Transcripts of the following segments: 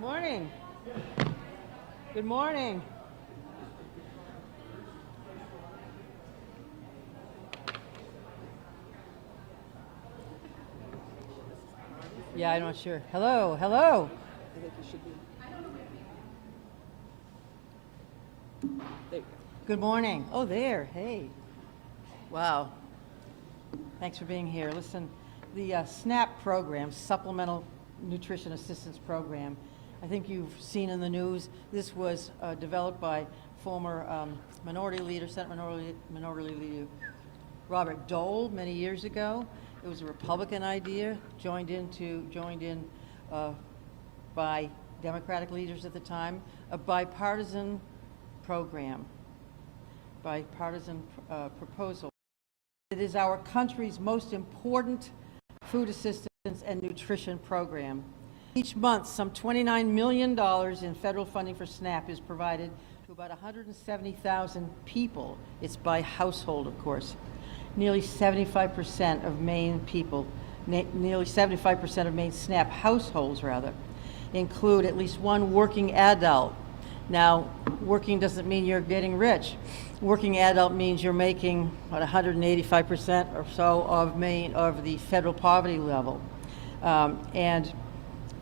Morning. Good morning. Yeah, I'm not sure. Hello, hello. I think you should be. There you Good morning. Oh, there. Hey. Wow. Thanks for being here. Listen, the SNAP program, Supplemental Nutrition Assistance Program, I think you've seen in the news, this was developed by former Minority Leader, Senate Minority Leader Robert Dole many years ago. It was a Republican idea, joined in by Democratic leaders at the time, a bipartisan program, bipartisan proposal. It is our country's most important food assistance and nutrition program. Each month, some $29 million in federal funding for SNAP is provided to about 170,000 people. It's by household, of course. Nearly 75% of Maine people, nearly 75% of Maine SNAP households, rather, include at least one working adult. Now, working doesn't mean you're getting rich. Working adult means you're making, what, 185% or so of the federal poverty level. And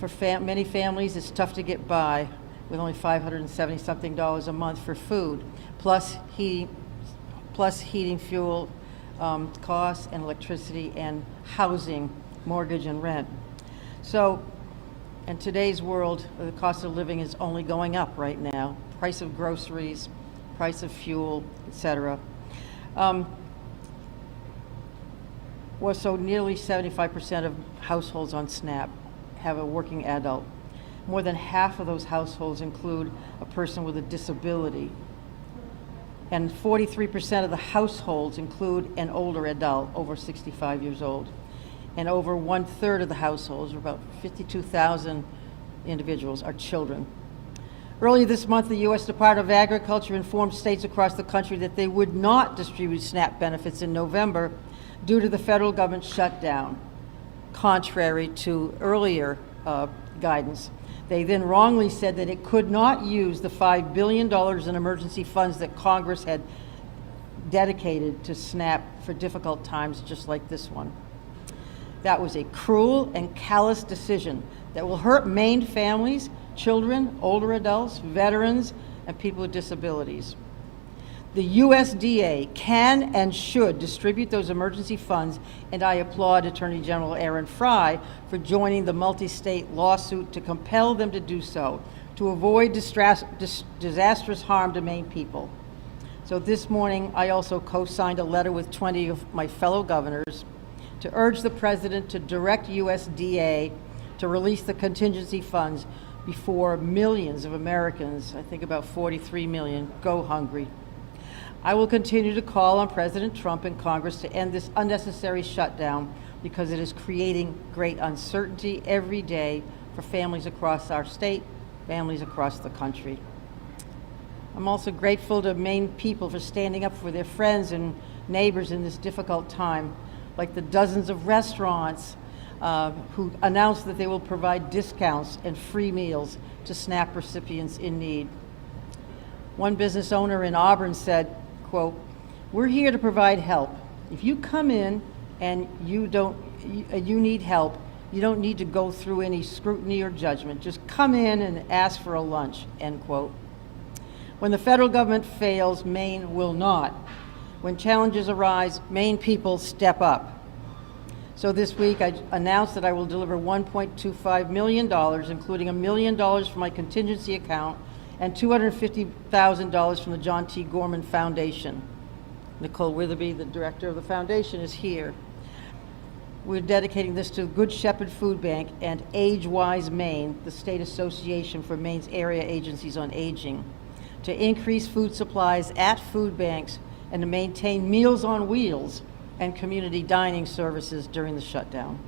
for many families, it's tough to get by with only $570-something a month for food, plus heating fuel costs and electricity and housing, mortgage and rent. So in today's world, the cost of living is only going up right now. Price of groceries, price of fuel, etc. So nearly 75% of households on SNAP have a working adult. More than half of those households include a person with a disability. And 43% of the households include an older adult, over 65 years old. And over 1/3 of the households, or about 52,000 individuals, are children. Earlier this month, the U.S. Department of Agriculture informed states across the country that they would not distribute SNAP benefits in November due to the federal government shutdown, contrary to earlier guidance. They then wrongly said that it could not use the $5 billion in emergency funds that Congress had dedicated to SNAP for difficult times just like this one. That was a cruel and callous decision that will hurt Maine families, children, older adults, veterans, and people with disabilities. The USDA can and should distribute those emergency funds, and I applaud Attorney General Aaron Frey for joining the multi-state lawsuit to compel them to do so, to avoid disastrous harm to Maine people. So this morning, I also co-signed a letter with 20 of my fellow governors to urge the President to direct USDA to release the contingency funds before millions of Americans, I think about 43 million, go hungry. I will continue to call on President Trump and Congress to end this unnecessary shutdown because it is creating great uncertainty every day for families across our state, families across the country. I'm also grateful to Maine people for standing up for their friends and neighbors in this difficult time, like the dozens of restaurants who announced that they will provide discounts and free meals to SNAP recipients in need. One business owner in Auburn said, quote, "We're here to provide help. If you come in and you need help, you don't need to go through any scrutiny or judgment. Just come in and ask for a lunch," end quote. When the federal government fails, Maine will not. When challenges arise, Maine people step up. So this week I announced that I will deliver $1.25 million, including $1 million from my contingency account and $250,000 from the John T. Gorman Foundation. Nicole Witherby, the director of the foundation, is here. We're dedicating this to Good Shepherd Food Bank and AgeWise Maine, the state association for Maine's area agencies on aging, to increase food supplies at food banks and to maintain Meals on Wheels and community dining services during the shutdown.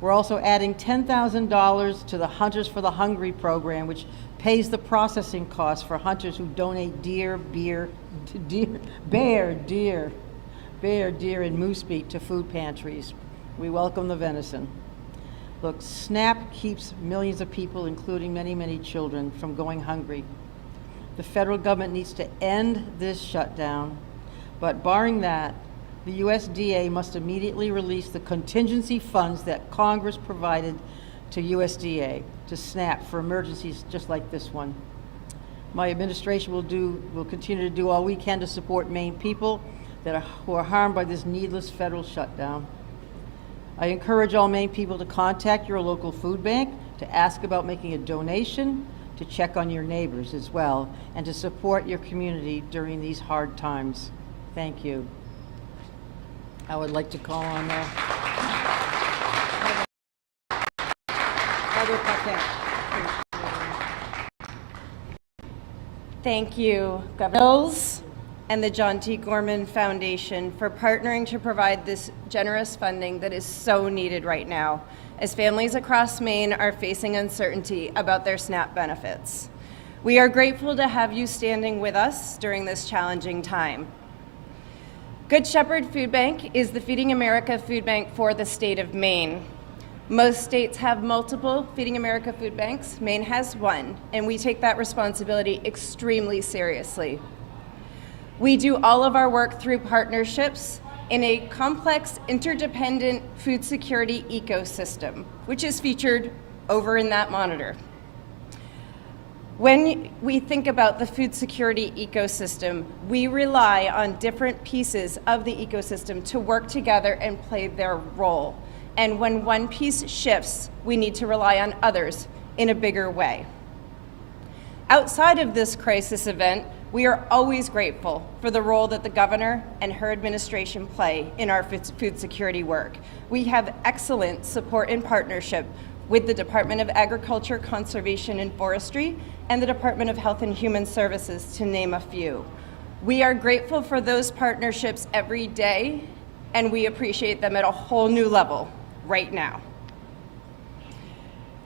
We're also adding $10,000 to the Hunters for the Hungry program, which pays the processing costs for hunters who donate bear, deer, and moose meat to food pantries. We welcome the venison. Look, SNAP keeps millions of people, including many, many children, from going hungry. The federal government needs to end this shutdown, but barring that, the USDA must immediately release the contingency funds that Congress provided to USDA, to SNAP, for emergencies just like this one. My administration will continue to do all we can to support Maine people who are harmed by this needless federal shutdown. I encourage all Maine people to contact your local food bank, to ask about making a donation, to check on your neighbors as well, and to support your community during these hard times. Thank you. I would like to call on Heather Paquette. Thank you, Governor Mills and the John T. Gorman Foundation for partnering to provide this generous funding that is so needed right now, as families across Maine are facing uncertainty about their SNAP benefits. We are grateful to have you standing with us during this challenging time. Good Shepherd Food Bank is the Feeding America food bank for the state of Maine. Most states have multiple Feeding America food banks. Maine has one, and we take that responsibility extremely seriously. We do all of our work through partnerships in a complex, interdependent food security ecosystem, which is featured over in that monitor. When we think about the food security ecosystem, we rely on different pieces of the ecosystem to work together and play their role. And when one piece shifts, we need to rely on others in a bigger way. Outside of this crisis event, we are always grateful for the role that the governor and her administration play in our food security work. We have excellent support and partnership with the Department of Agriculture, Conservation, and Forestry, and the Department of Health and Human Services, to name a few. We are grateful for those partnerships every day, and we appreciate them at a whole new level right now.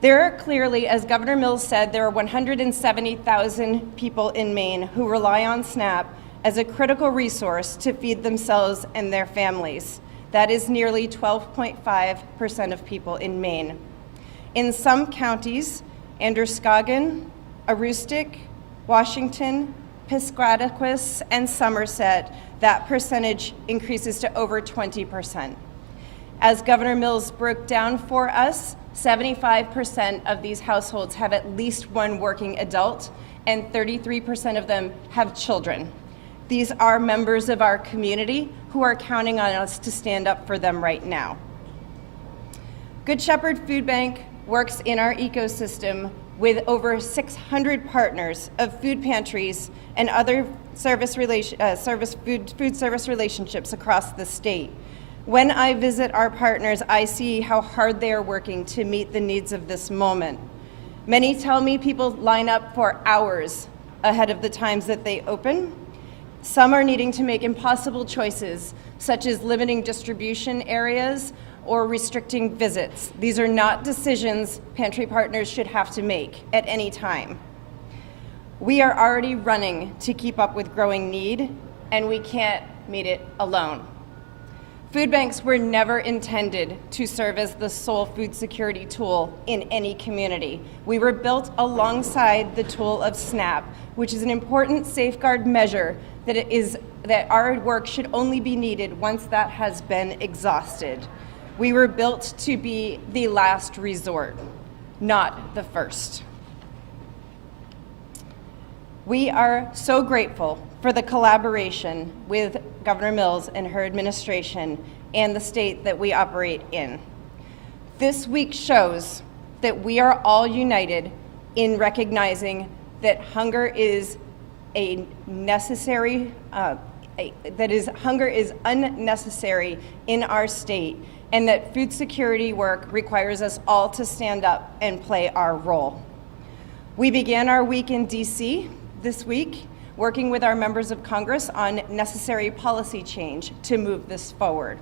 There are clearly, as Governor Mills said, there are 170,000 people in Maine who rely on SNAP as a critical resource to feed themselves and their families. That is nearly 12.5% of people in Maine. In some counties, Androscoggin, Aroostook, Washington, Piscataquis, and Somerset, that percentage increases to over 20%. As Governor Mills broke down for us, 75% of these households have at least one working adult, and 33% of them have children. These are members of our community who are counting on us to stand up for them right now. Good Shepherd Food Bank works in our ecosystem with over 600 partners of food pantries and other food service relationships across the state. When I visit our partners, I see how hard they are working to meet the needs of this moment. Many tell me people line up for hours ahead of the times that they open. Some are needing to make impossible choices, such as limiting distribution areas or restricting visits. These are not decisions pantry partners should have to make at any time. We are already running to keep up with growing need, and we can't meet it alone. Food banks were never intended to serve as the sole food security tool in any community. We were built alongside the tool of SNAP, which is an important safeguard measure that our work should only be needed once that has been exhausted. We were built to be the last resort, not the first. We are so grateful for the collaboration with Governor Mills and her administration and the state that we operate in. This week shows that we are all united in recognizing that hunger is unnecessary in our state, and that food security work requires us all to stand up and play our role. We began our week in DC this week, working with our members of Congress on necessary policy change to move this forward.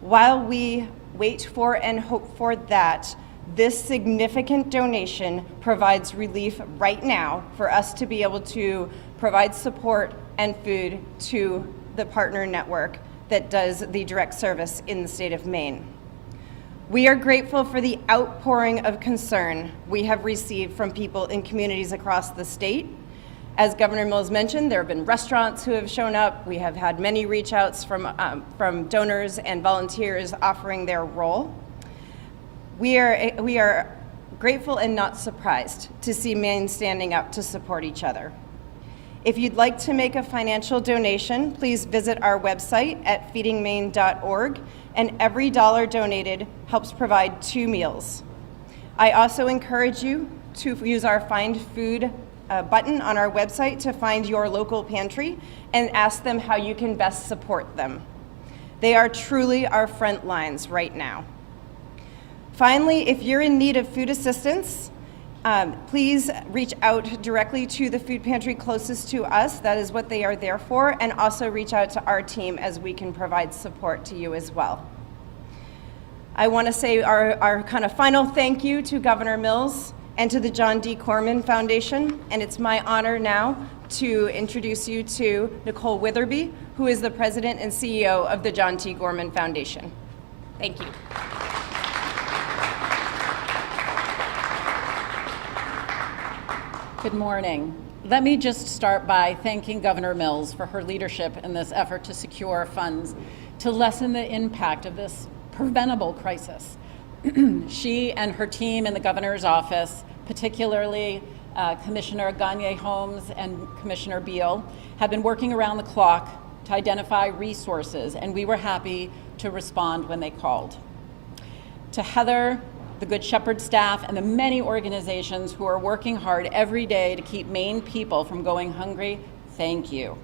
While we wait for and hope for that, this significant donation provides relief right now for us to be able to provide support and food to the partner network that does the direct service in the state of Maine. We are grateful for the outpouring of concern we have received from people in communities across the state. As Governor Mills mentioned, there have been restaurants who have shown up. We have had many reach outs from donors and volunteers offering their role. We are grateful and not surprised to see Maine standing up to support each other. If you'd like to make a financial donation, please visit our website at feedingmaine.org, and every dollar donated helps provide 2 meals. I also encourage you to use our Find Food button on our website to find your local pantry and ask them how you can best support them. They are truly our front lines right now. Finally, if you're in need of food assistance, please reach out directly to the food pantry closest to us. That is what they are there for, and also reach out to our team as we can provide support to you as well. I want to say our kind of final thank you to Governor Mills and to the John D. Corman Foundation, and it's my honor now to introduce you to Nicole Witherby, who is the President and CEO of the John T. Gorman Foundation. Thank you. Good morning. Let me just start by thanking Governor Mills for her leadership in this effort to secure funds to lessen the impact of this preventable crisis. She and her team in the governor's office, particularly Commissioner Gagne-Holmes and Commissioner Beal, have been working around the clock to identify resources, and we were happy to respond when they called. To Heather, the Good Shepherd staff, and the many organizations who are working hard every day to keep Maine people from going hungry, thank you.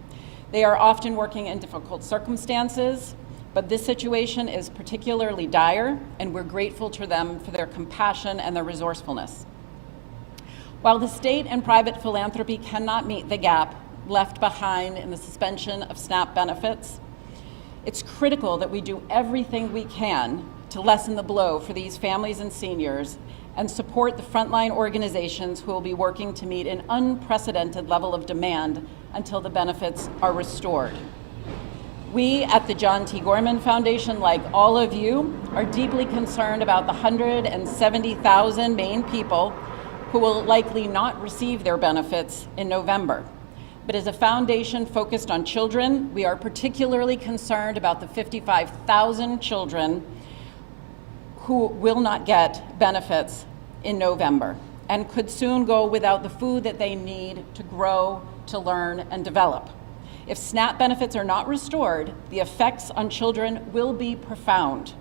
They are often working in difficult circumstances, but this situation is particularly dire, and we're grateful to them for their compassion and their resourcefulness. While the state and private philanthropy cannot meet the gap left behind in the suspension of SNAP benefits, it's critical that we do everything we can to lessen the blow for these families and seniors and support the frontline organizations who will be working to meet an unprecedented level of demand until the benefits are restored. We at the John T. Gorman Foundation, like all of you, are deeply concerned about the 170,000 Maine people who will likely not receive their benefits in November. But as a foundation focused on children, we are particularly concerned about the 55,000 children who will not get benefits in November and could soon go without the food that they need to grow, to learn, and develop. If SNAP benefits are not restored, the effects on children will be profound.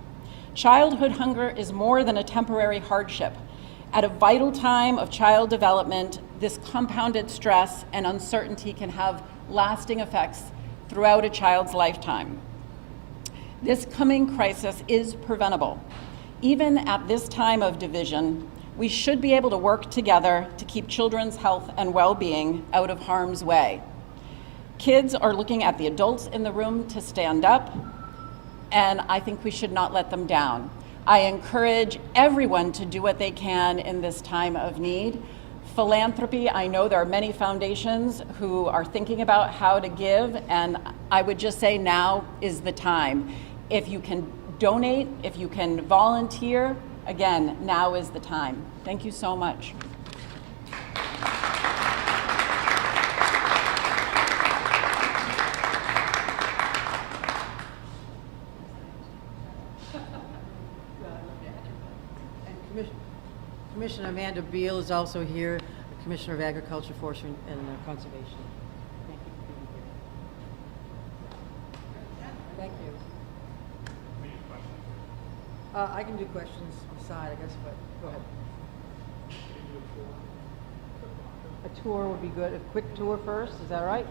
Childhood hunger is more than a temporary hardship. At a vital time of child development, this compounded stress and uncertainty can have lasting effects throughout a child's lifetime. This coming crisis is preventable. Even at this time of division, we should be able to work together to keep children's health and well-being out of harm's way. Kids are looking at the adults in the room to stand up, and I think we should not let them down. I encourage everyone to do what they can in this time of need. Philanthropy, I know there are many foundations who are thinking about how to give, and I would just say now is the time. If you can donate, if you can volunteer, again, now is the time. Thank you so much. Commissioner Amanda Beal is also here, Commissioner of Agriculture, Forestry, and Conservation. Thank you for being here. Thank you. I can do questions aside, I guess, but go ahead. A tour would be good. A quick tour first, is that right?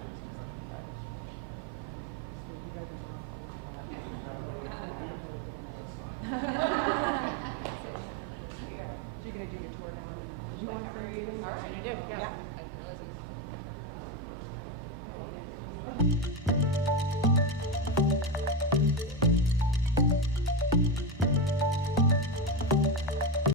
You're going to do your tour now. Do you want to? All right, I do, yeah.